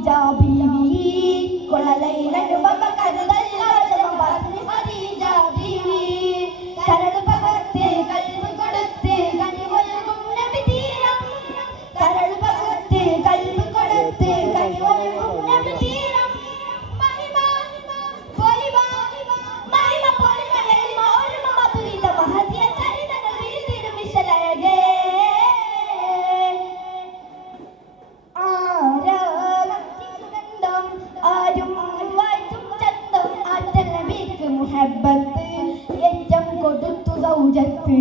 ഖദീജ ബീവി കൊളലൈലൻ ബബകദല്ല ജമബത്ത് ഖദീജ ബീവി കരൾ പകർത്ത് കൽബ് കൊടുത്ത് കനിവൽകും നബി തീരം കരൾ പകർത്ത് കൽബ് കൊടുത്ത് കനിവൽകും നബി തീരം മഹിമ പൊലിമ മഹിമ പൊലിമ എൽമ ഒരുമ മധുരിത മഹതിയ ചരിതങ്ങൾ വീഴ്ത്തിടും വിശലഴകേ ആരും വാഴ്ത്തും ചന്തം ആറ്റൽ നബിക്ക് മുഹബ്ബത്ത് ഏറ്റം കൊടുത്തു സൗജത്ത്